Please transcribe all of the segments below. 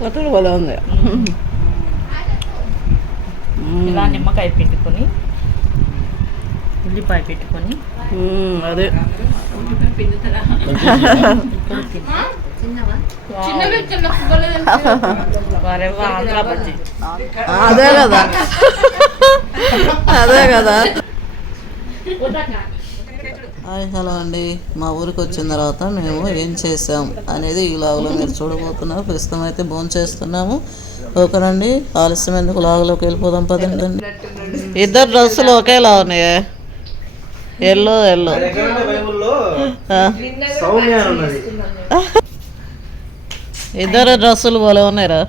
కొత్తలు బాగా ఉంది. ఇలా నిమ్మకాయ పెట్టుకొని ఉల్లిపాయ పెట్టుకొని అదే అదే కదా అదే కదా. హాయ్ హలో అండి. మా ఊరికి వచ్చిన తర్వాత మేము ఏం చేసాం అనేది ఈ లాగులో మీరు చూడబోతున్నారు. ప్రస్తుతం అయితే భోజనం చేస్తున్నాము. ఓకేనండి, ఆలస్యం ఎందుకు లాగులోకి వెళ్ళిపోదాం పదండి. ఇద్దరు డ్రెస్సులు ఒకేలా ఉన్నాయి. ఎల్లో ఎల్లో ఇద్దరు డ్రెస్సులు పోలే ఉన్నాయిరా.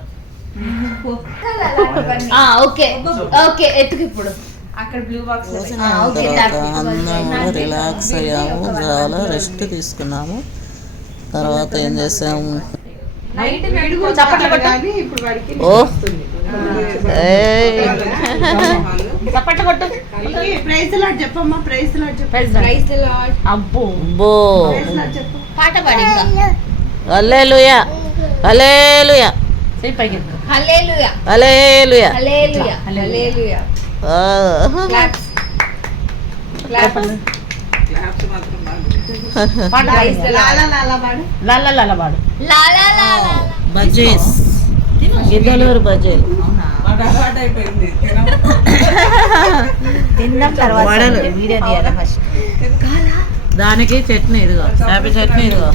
తర్వాత అందరం రిలాక్స్ అయ్యాము, చాలా రెస్ట్ తీసుకున్నాము. తర్వాత ఏం చేసాము, ఓ హల్లెలూయా హల్లెలూయా హల్లెలూయా హల్లెలూయా. బజ్జీస్ గిద్దలూరు బజ్జీలు దానికి చట్నీ ఇదిగో, హ్యాపీ చట్నీ ఇదిగో,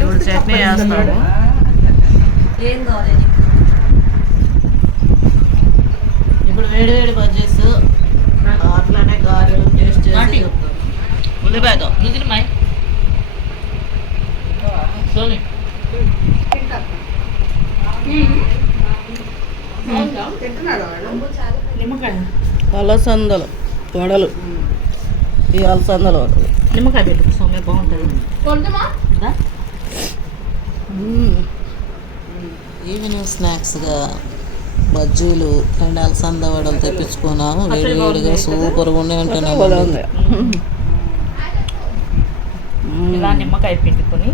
ఇప్పుడు చట్నీ వేస్తాము. ఇప్పుడు వేడి వేడి బజ్జీస్ అట్లానే గారెలు టేస్ట్ చేసి ఉల్లిపాయతో సోని అలసందలు వడలు, ఈ అలసందలు వడలు నిమ్మకాయ పెట్టు సోమే బాగుంటుంది. ఈవినింగ్ స్నాక్స్గా బజ్జీలు అండ్ అలసంద వడలు తెప్పించుకున్నాము. వేడి వేడిగా సూపర్గా ఉండే ఉంటున్నాము. ఇలా నిమ్మకాయ పెట్టుకొని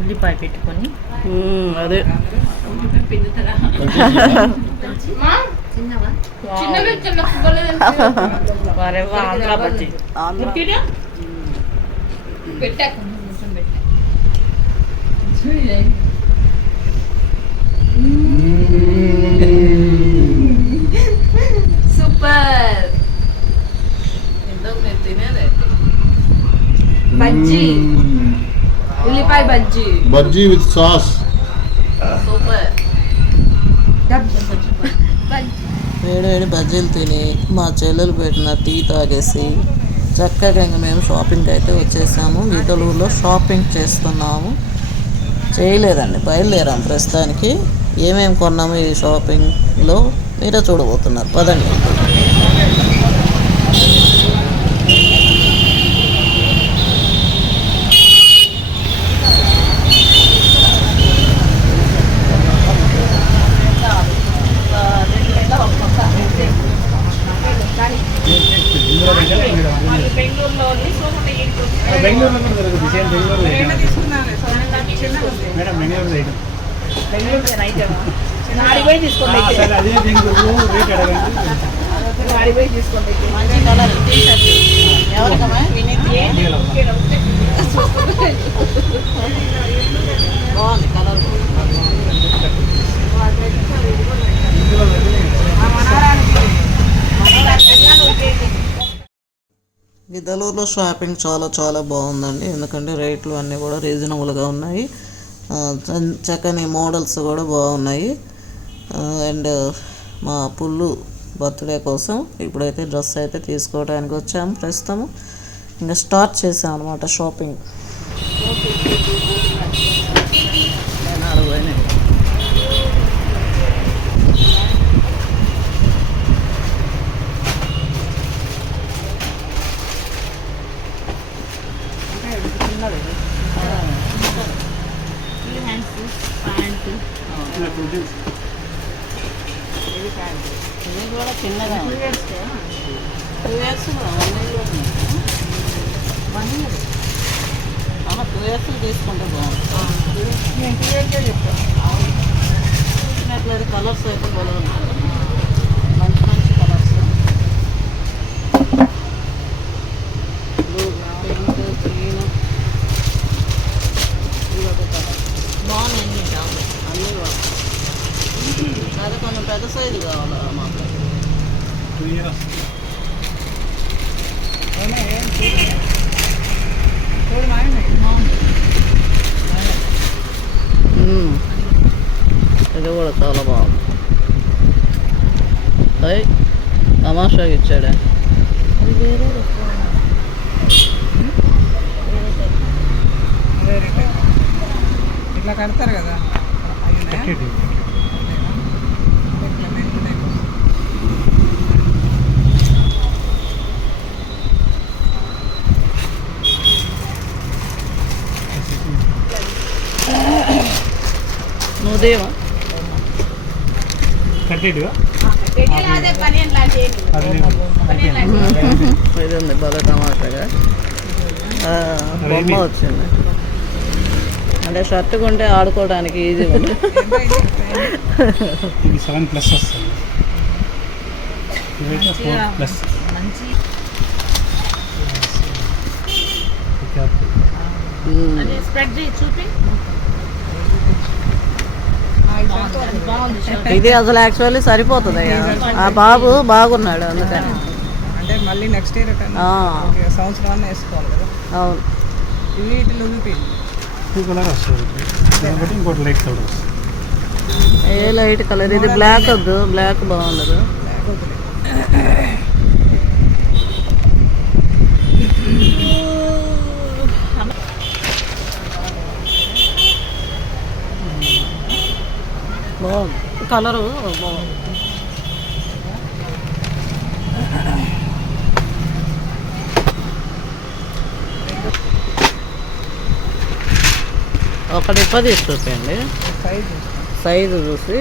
ఉల్లిపాయ పెట్టుకొని అదే సూపర్ బజ్జీ, ఉల్లిపాయ bajji, bajji with sauce. Super. వేడి వేడి బజ్జీలు తిని మా చెల్లెలు పెట్టిన టీ తాగేసి చక్కగా ఇంకా మేము షాపింగ్కి అయితే వచ్చేసాము. గిద్దలూరులో షాపింగ్ చేస్తున్నాము. చేయలేదండి, బయలుదేరాము ప్రస్తుతానికి. ఏమేమి కొన్నాము ఈ షాపింగ్లో మీరే చూడబోతున్నారు పదండి. గిద్దలూరులో షాపింగ్ చాలా చాలా బాగుందండి. ఎందుకంటే రేట్లు అన్నీ కూడా రీజనబుల్గా ఉన్నాయి. చక్కని మోడల్స్ కూడా బాగున్నాయి. అండ్ మా పుల్లు బర్త్డే కోసం ఇప్పుడైతే డ్రెస్ అయితే తీసుకోవడానికి వచ్చాము. ప్రస్తుతం ఇంకా స్టార్ట్ చేసాం అనమాట షాపింగ్. ఇది కూడా చిన్నగా 2 ఇయర్స్ 1 ఇయర్ 2 ఇయర్స్ తీసుకుంటే బాగుంటుంది. చూసినట్లయితే కలర్స్ అయితే బాగా ఉన్నాయి, మంచి మంచి కలర్స్. బ్లూ, పింక్, గ్రీన్, ఇది ఒక కలర్ బాగున్నాయి అన్నీ బాగున్నాయి. అదే కొంచెం పెద్ద సైజు కావాలి మాకు. 2 ఇయర్స్ ఇది కూడా చాలా బాగుంది. అయ్యి తమాషాగా ఇచ్చాడే. ఇట్లా కడతారు కదా నువ్వుదేమా కట్టేటివా ఇది ఉంది బాగా తమాషాగా బొమ్మ వచ్చింది. అంటే షర్ట్ కొంటే ఆడుకోవడానికి ఈజీ ఉంది. ఇది 7+ వస్తుంది, ఇదైతే 4+. మంచి స్ప్రెడ్ చేయి చూపి. బాగుంది షర్ట్. ఇది అసలు యాక్చువల్లీ సరిపోతుంది. ఆ బాబు బాగున్నాడు అందుకని. అంటే మళ్ళీ నెక్స్ట్ ఇయర్ సంవత్సరం అన్న వేసుకోవాలి కదా. అవును, ఇవి వీటిలో చూపింది ఈ కలర్ వస్తుంది కాబట్టి ఇంకోటి లైట్ కలర్ వస్తుంది. ఏ లైట్ కలర్ ఇది బ్లాక్ వద్దు, బ్లాక్ బాగుండదు. బాగుంది కలరు బాగుంది. ఒక డిప్ప తీసి చూపించండి, సైజు సైజు చూసి.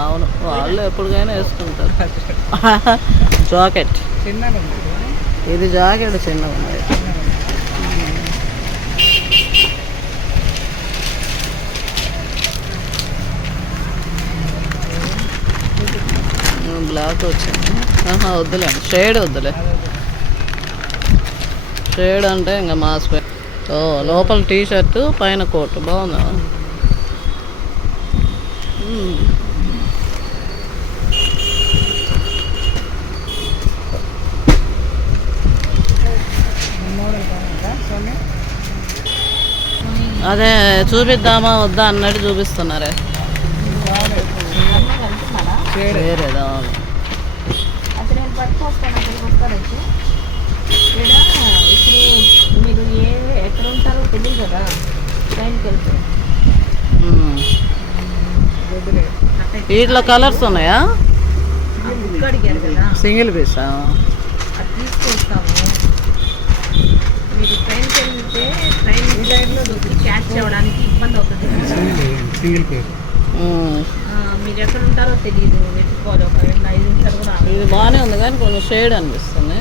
అవును, వాళ్ళు ఎప్పటికైనా వేసుకుంటారు. జాకెట్, చిన్నగా ఉంది ఇది జాకెట్ చిన్నగా ఉంది. బ్లాక్ వచ్చింది. వద్దులేండి, షేడ్ వద్దులే. షేడ్ అంటే ఇంకా మాస్. లోపల టీ షర్ట్ పైన కోట్ బాగుందా. అదే చూపిద్దామా వద్దా అన్నట్టు చూపిస్తున్నారే. వేరేదా అసలు నేను పట్టుకొస్తాను, అక్కడికి వస్తానంటే ఇప్పుడు మీరు ఎక్కడ ఉంటారో తెలియదు కదా, ట్రైన్కి వెళ్తే. వీటిలో కలర్స్ ఉన్నాయా? బుక్ అడిగారు కదా, సింగిల్ పీసా? అది తీసుకొస్తాము. మీరు ట్రైన్కి వెళ్తే ట్రైన్లో క్యాచ్ చేయడానికి ఇబ్బంది అవుతుంది. సింగిల్ పేర్. మీరు ఎక్కడ ఉంటారో తెలియదు, వెతుక్కోవాలి. ఒక 2-5 నిమిషాలు కూడా ఇది బాగానే ఉంది కానీ కొంచెం షేడ్ అనిపిస్తుంది.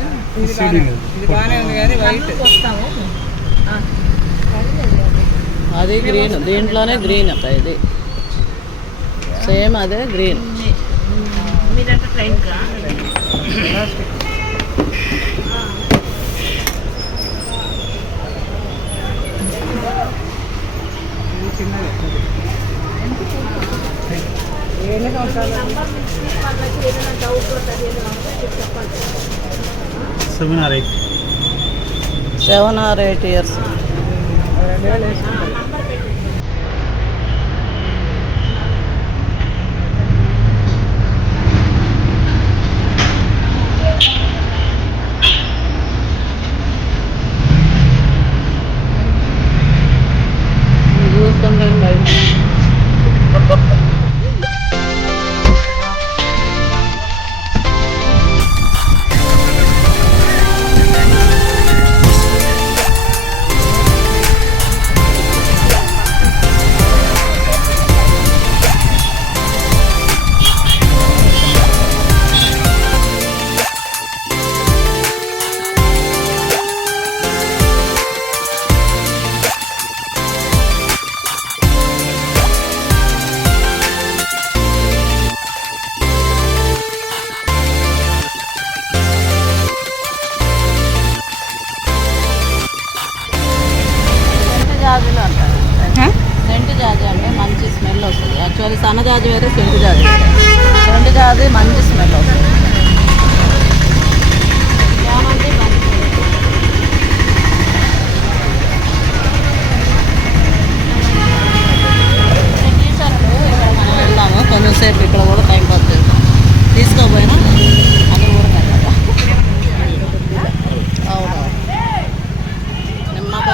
ఇది బాగానే ఉంది కానీ వైట్ వస్తాము. అది గ్రీన్, దీంట్లోనే గ్రీన్ అక్క. ఇది సేమ్ అదే గ్రీన్. మీరంటే ట్రైన్కా? ఎన్ని సంవత్సరాలు 7 or 8. 7 or 8 years. 2000 వేసుకుంటారు.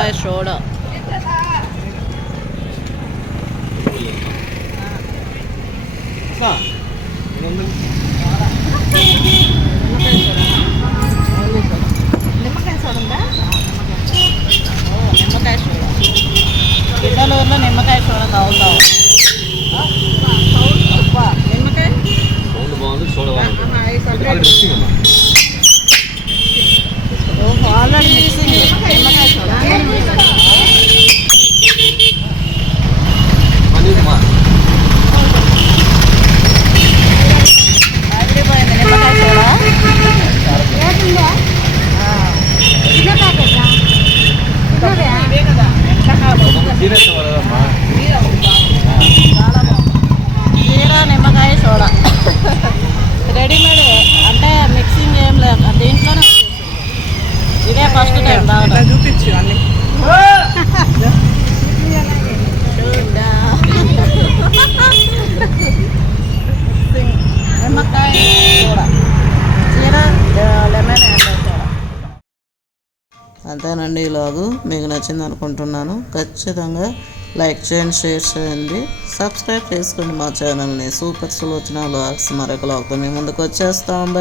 నిమ్మకాయ సోడా. నిమ్మకాయ సోడా ఉందా? నిమ్మకాయ సోడా. ఇడ్డలూరులో నిమ్మకాయ సోడా తాగుతాం. నిమ్మకాయ ఆల్రెడీ మిక్సింగ్ నిమ్మకాయ సోడా. అదిరిపోయింది నిమ్మకాయ సోడా. ఇదే కదా జీరా నిమ్మకాయ సోడా రెడీమేడ్, అంటే మిక్సింగ్ ఏం లేదు, దీంట్లోనే ఇదే ఫస్ట్ టైం ఇట్లా తాగడం. చూపించు అన్ని. నిమ్మకాయ soda, jeera, lemon and soda. అంతేనండి. ఇలాగూ మీకు నచ్చింది అనుకుంటున్నాను. ఖచ్చితంగా లైక్ చేయండి, షేర్ చేయండి, సబ్స్క్రైబ్ చేసుకోండి మా ఛానల్ని. సూపర్ సులోచన వ్లాగ్స్ మరొక వ్లాగ్తో మీ ముందుకు వచ్చేస్తాం.